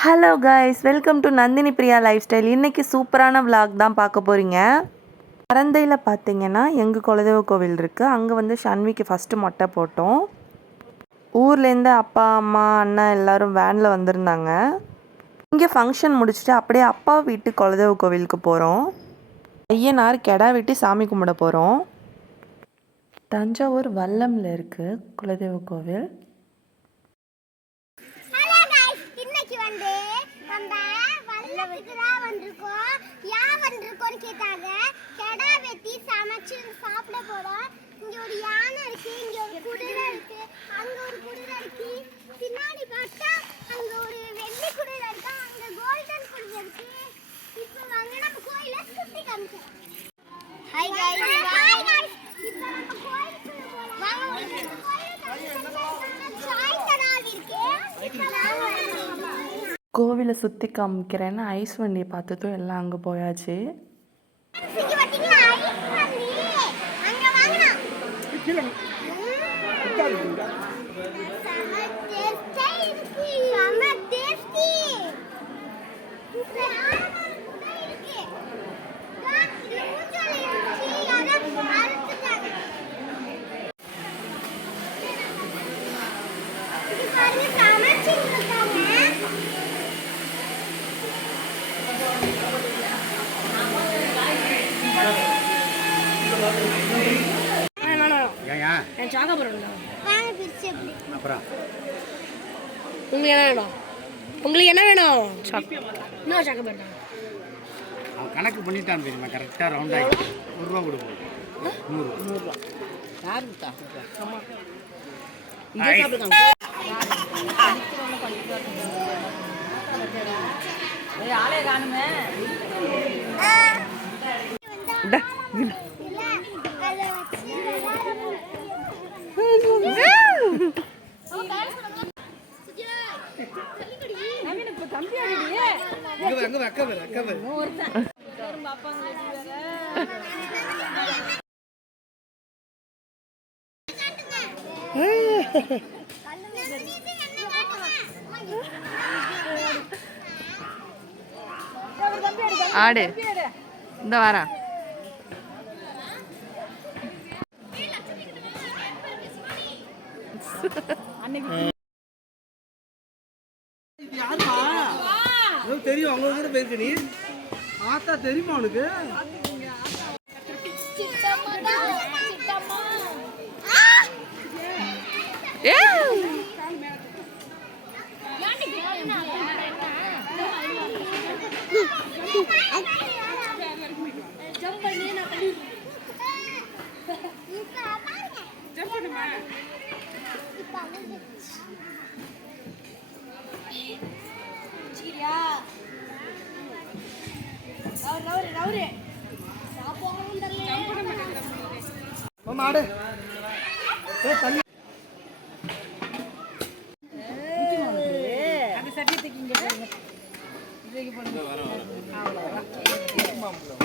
Hello guys, welcome to Nandini Priya life style. இன்றைக்கி சூப்பரான vlog தான் பார்க்க போகிறீங்க. பரந்தையில் பார்த்தீங்கன்னா எங்கள் குலதெய்வ கோவில் இருக்குது. அங்கே வந்து ஷன்விக்கு ஃபஸ்ட்டு மொட்டை போட்டோம். ஊர்லேருந்து அப்பா அம்மா அண்ணன் எல்லோரும் வேனில் வந்திருந்தாங்க. இங்கே ஃபங்க்ஷன் முடிச்சுட்டு அப்படியே அப்பா வீட்டு குலதெய்வ கோவிலுக்கு போகிறோம். ஐயனார் கெடா வெட்டி சாமி கும்பிட போகிறோம். தஞ்சாவூர் வல்லமில் இருக்குது குலதெய்வ கோவில். கேட்டாங்க கெடா வெட்டி சமைச்சு சாப்பிட போறோம். இங்க ஒரு யானை இருக்கு, இங்க ஒரு குதிரை இருக்கு, அங்க ஒரு குதிரை இருக்கு, பின்னாடி பார்த்தா அங்க ஒரு வெள்ளி குதிரை இருக்கு, அங்க கோல்டன் குதிரை இருக்கு. இப்போ வாங்க நம்ம கோயிலை சுத்தி காமிக்கலாம். ஹாய் गाइस, இப்போ நம்ம கோயிலுக்குள்ள போலாம். வாங்க உங்களுக்கு கோயிலுக்கு சாய் கனால் இருக்கு. கோவிலை சுற்றி காமிக்கிறேன்னு ஐஸ் வண்டியை பார்த்ததும் எல்லாம் அங்கே போயாச்சு. உங்களுக்கு என்ன வேணும்? இன்னும் சாக்கபர் அவன் கணக்கு பண்ணிட்டான் தெரியுமா? கரெக்டாக ரவுண்ட் ஆகி 100 ரூபா கொடுப்போம். 100 ரூபா யார் கொடுத்தா? ஆமாம், இங்கே சாப்பிடுங்க. ஆளே காணுமே. ஆடு இந்த வாரம் தெரியும். அவங்க கூட போயிருக்கு. நீ ஆத்தா தெரியுமா உனக்கு?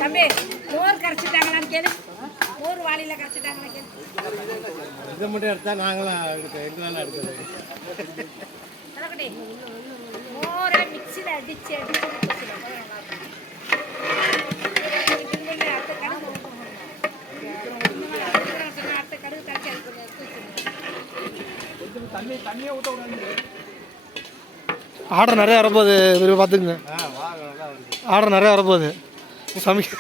தம்பி மோர் கரைச்சிட்டாங்களான்னு கேளு. மோர் வாளியில கரைச்சிட்டாங்களா கேளு. இதை மட்டும் எடுத்தா நாங்களாம் எங்களால எடுக்கிறது. மோரை மிக்சியில் அடிச்சு ஆர்டர் நிறைய வரப்போகுது. பார்த்துக்குங்க, ஆர்டர் நிறைய வரப்போகுது. சமைக்க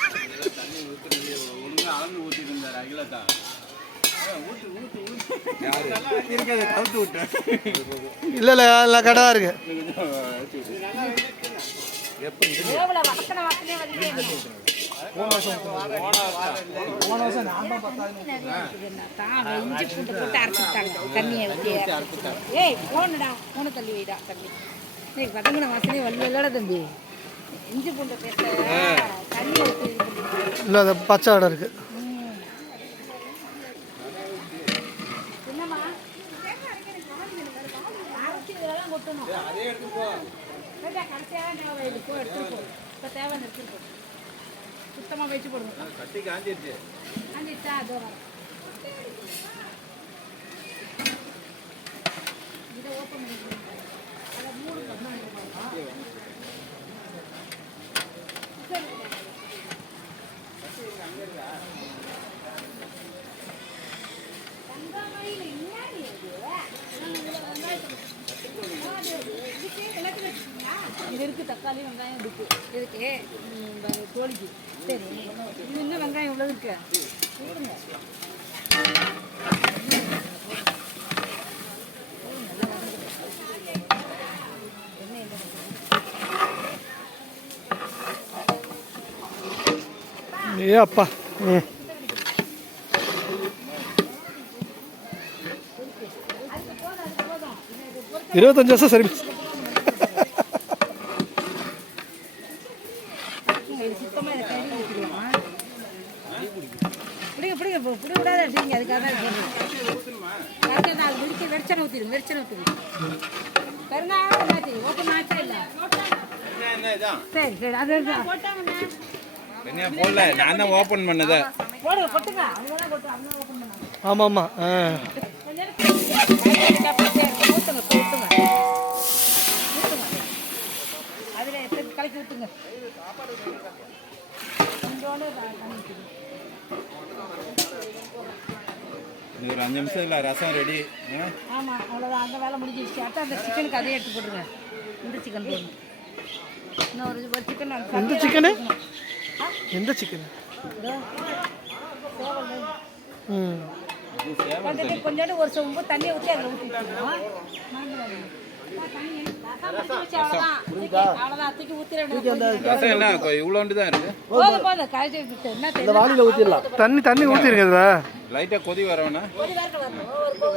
இல்லை இல்லை எல்லாம் கடை தான் இருக்கு. தண்ணியை ஏய் போனுடா போன தள்ளி வைடா தம்பி. இன்னைக்கு பதங்கின வாசனே வல்ல தம்பி. இஞ்சி பூண்டை பேச தண்ணி ஊற்றி இல்லை அது பச்சை ஆடை இருக்குது. என்னம்மா கொட்டணும் கடைசியாக எடுத்துட்டு போ. இப்போ தேவைன்னு எடுத்துட்டு போ. சுத்தமாக வச்சு போடுங்க. காஞ்சிடுச்சா? அதோ இதை ஓப்பன் பண்ணிடுங்க. அதை 3 இது இருக்குது, தக்காளி வெங்காயம் இருக்குது இதுக்கு தோழிக்கு. சரி, இது இன்னும் வெங்காயம் இவ்வளோ இருக்கு கொடுங்க. ஏ அப்பா 25 வருஷம் சரி. சுத்தமாக இதை கழுவி ஊற்றிடுவோம். பிடிங்க பிடி விடாத வச்சுக்கிங்க. அதுக்காக தான் சொல்கிறேன். நான் வெடிச்சனை ஊற்றிடுங்க. கருங்கா என்னாச்சு? ஓப்பன் ஆச்சா இல்லை? சரி அது போடல, நான் தான் ஓப்பன் பண்ணதை போடுங்க, கொட்டுங்க. அதுதான் கொட்டு, அதுதான் ஓப்பன் பண்ணாங்க. ஆமாம் ஆமாம். ஊற்றுங்க. அதில் எடுத்து கலக்கி ஊற்றுங்க. கொஞ்சோண்டு ஒரு 5 நிமிஷத்துல ரசம் ரெடி. ஆமாம், அவ்வளோதான். அந்த வேலை முடிஞ்சிருச்சு. அடுத்து அந்த சிக்கனுக்கு அதே எடுத்து போட்டுருங்க. இந்த சிக்கன் போடணும். இன்னும் ஒரு சிக்கன். எந்த சிக்கனு? எந்த சிக்கன்? கொஞ்சோண்டு ஒரு சொம்பு தண்ணியை ஊற்றி அதில் ஊற்றி வச்சுக்கணும். அவ்வளோதான், தூக்கி ஊற்றிடணும். ரசம் என்ன இவ்வளோண்டு தான் இருக்கு. போதும் கழிச்சு என்ன தண்ணி ஊற்றிருங்க. லைட்டாக கொதி வரவேண்ணா. ஒரு வேறு வரணும்.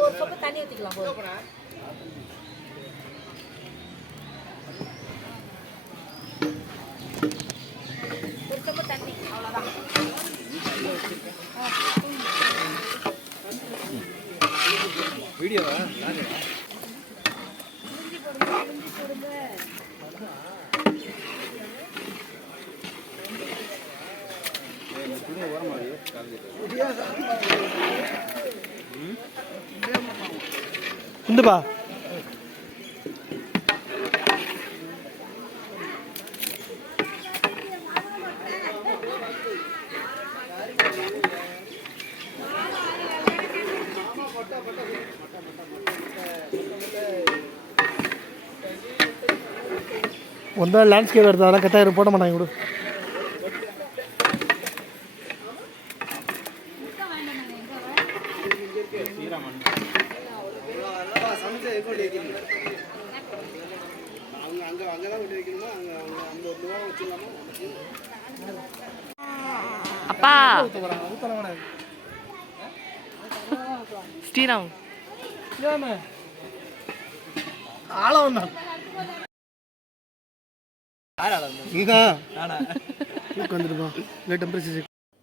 ஒரு சொம்பு தண்ணி ஊற்றிக்கலாம். போதும். ஒரு சொம்பு தண்ணி, அவ்வளோதான். வீடியோவா? உண்டுப்பா. ஒன்றா லேண்ட்ஸ்கேப் எடுத்தாலும் கட்டாயிரம் போட மாட்டாங்க கொடு. அப்பா ஸ்ரீராம் ஆளம் தான்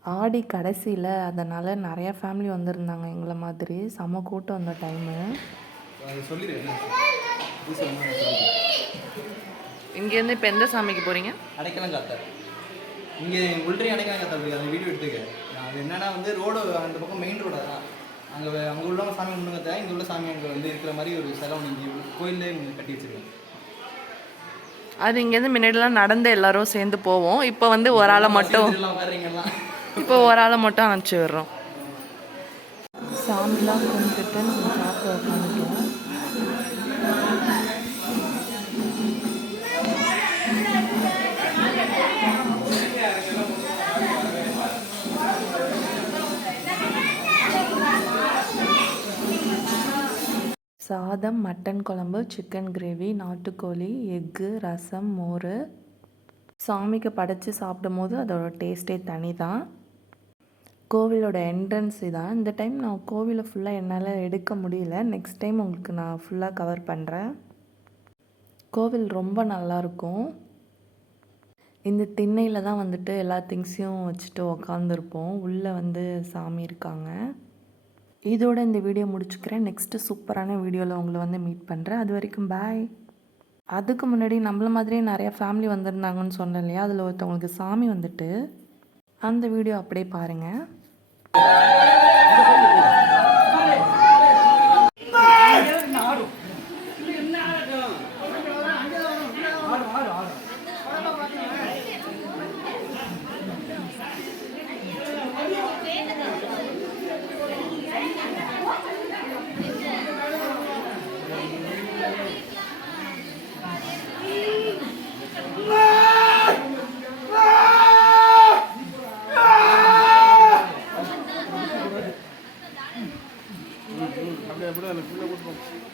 ஆடி கடைசியில், அதனால் நிறையா ஃபேமிலி வந்திருந்தாங்க எங்களை மாதிரி. செம கூட்டம் வந்த டைமு. இங்கேருந்து இப்போ எந்த சாமிக்கு போகிறீங்க? அடைக்கலாம் காத்தார். இங்கே உள்ளே அடைக்கலாம் காத்தார். அந்த வீடியோ எடுத்துக்க. அது என்னன்னா வந்து ரோடு அந்த பக்கம் மெயின் ரோடு தான். அங்கே உள்ளவங்க சாமி கும்பிடுங்க. இங்கே உள்ள சாமி அங்கே வந்து இருக்கிற மாதிரி ஒரு செலவு இங்கே கோயிலே கட்டி வச்சிருக்கேன். அது இங்கேருந்து முன்னாடிலாம் நடந்து எல்லாரும் சேர்ந்து போவோம். இப்போ வந்து ஒரு ஆளை மட்டும் அனுப்பிச்சி விடுறோம். சாமிலாம் கும்பிட்டுட்டு நம்ம சாப்பிட உட்காந்துட்டோம். சாதம், மட்டன் குழம்பு, சிக்கன் கிரேவி, நாட்டுக்கோழி, எக்கு, ரசம், மோர். சாமிக்கு படைச்சி சாப்பிடும் போது அதோட டேஸ்ட்டே தனி தான். கோவிலோட என்ட்ரன்ஸ் இதான். இந்த டைம் நான் கோவிலை ஃபுல்லாக என்னால் எடுக்க முடியல. நெக்ஸ்ட் டைம் உங்களுக்கு நான் ஃபுல்லாக கவர் பண்ணுறேன். கோவில் ரொம்ப நல்லாயிருக்கும். இந்த திண்ணையில் தான் வந்துட்டு எல்லா திங்ஸையும் வச்சுட்டு உக்காந்துருப்போம். உள்ளே வந்து சாமி இருக்காங்க. இதோட இந்த வீடியோ முடிச்சுக்கிறேன். நெக்ஸ்ட்டு சூப்பரான வீடியோவில் உங்களை வந்து மீட் பண்ணுறேன். அது வரைக்கும் பாய். அதுக்கு முன்னாடி நம்மள மாதிரியே நிறையா ஃபேமிலி வந்திருந்தாங்கன்னு சொன்னேன் இல்லையா, அதில் ஒருத்தவங்களுக்கு சாமி வந்துட்டு, அந்த வீடியோ அப்படியே பாருங்கள். ஃபுல்லாக கொடுப்போம்